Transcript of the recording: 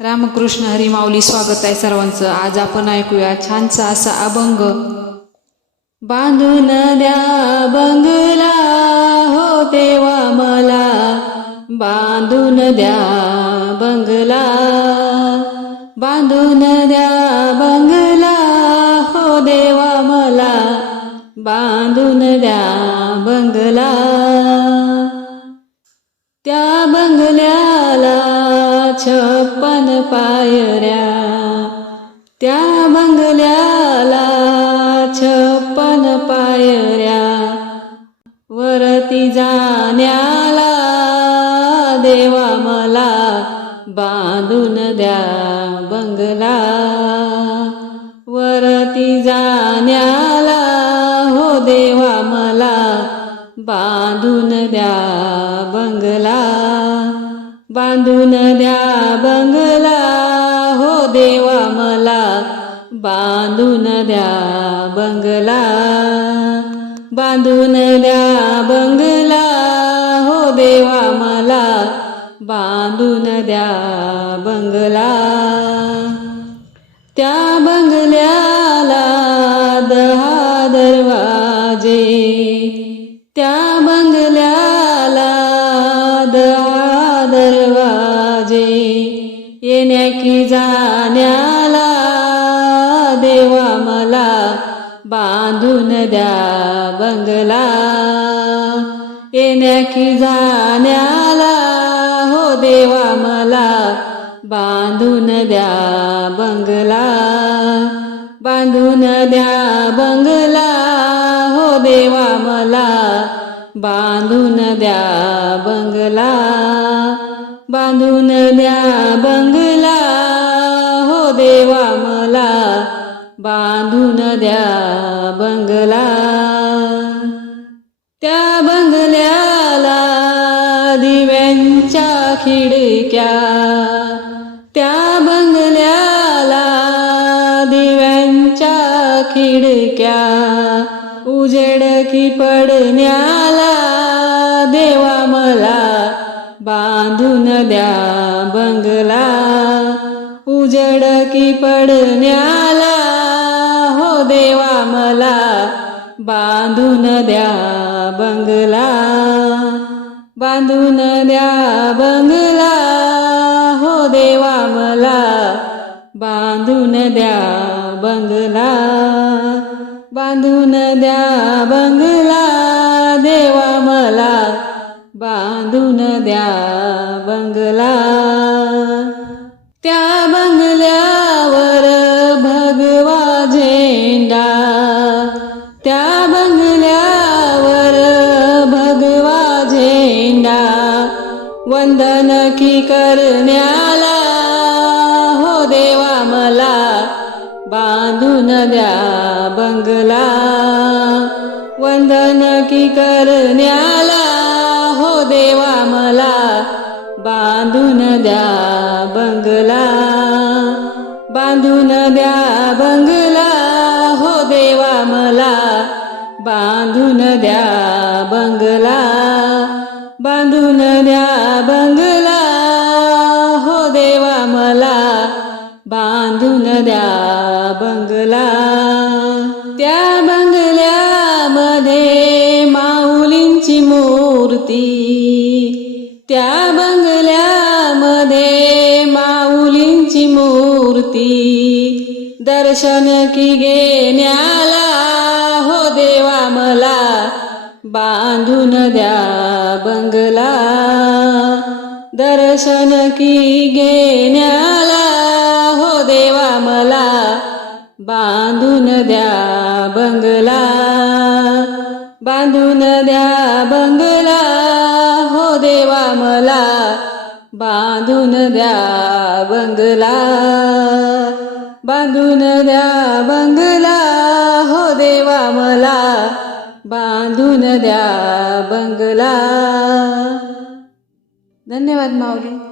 रामकृष्ण हरिमाऊली स्वागत आहे सर्वांचं. आज आपण ऐकूया छानसा असा अभंग. बांधून द्या बंगला हो देवा मला. बांधून द्या बंगला. बांधून द्या बंगला हो देवा मला. बांधून द्या बंगला. छप्पन पायऱ्या त्या बंगल्याला छप्पन पायऱ्या. वरती जाण्याला देवा मला बांधून द्या बंगला. वरती जाण्याला हो देवा मला बांधून द्या बंगला. बांधून द्या बंगला. हो देवा मला बांधून द्या बंगला. बांधून द्या बंगला. हो देवा मला बांधून द्या बंगला. त्या बंगल्याला दहा दरवाजे. त्या बंगल्या वाजे येण्या की जाण्याला देवा मला बांधून द्या बंगला. येण्या की जाण्याला हो देवा मला बांधून द्या बंगला. बांधून द्या बंगला हो देवा मला बांधून द्या बंगला. बांधून द्या बंगला. हो देवा मला बांधून द्या बंगला. त्या बंगल्याला दिव्यांच्या खिडक्या. त्या बंगल्याला दिव्यांच्या खिडक्या. उजेड की पडण्याला देवा मला बांधून द्या बंगला. उजड की पडण्याला. हो देवा मला बांधून द्या बंगला. बांधून द्या बंगला. हो देवा मला बांधून द्या बंगला. बांधून द्या बंगला देवा मला बांधून द्या बंगला. त्या बंगल्यावर भगवा झेंडा. त्या बंगल्यावर भगवा झेंडा. वंदन की करण्याला. हो देवा मला बांधून द्या बंगला. वंदन की करण्याला. हो देवा मला बांधून द्या बंगला. बांधून द्या बंगला. हो देवा मला बांधून द्या बंगला. बांधून द्या बंगला. हो देवा मला बांधून द्या बंगला. त्या माऊलींची मूर्ती. दर्शन की घेण्याला हो देवा मला बांधून द्या बंगला. दर्शन की घेण्याला हो देवा मला बांधून द्या बंगला. बांधून द्या बंगला हो देवा मला बांधून द्या बंगला बांधून द्या बंगला. हो देवा मला बांधून द्या बंगला. धन्यवाद माऊली.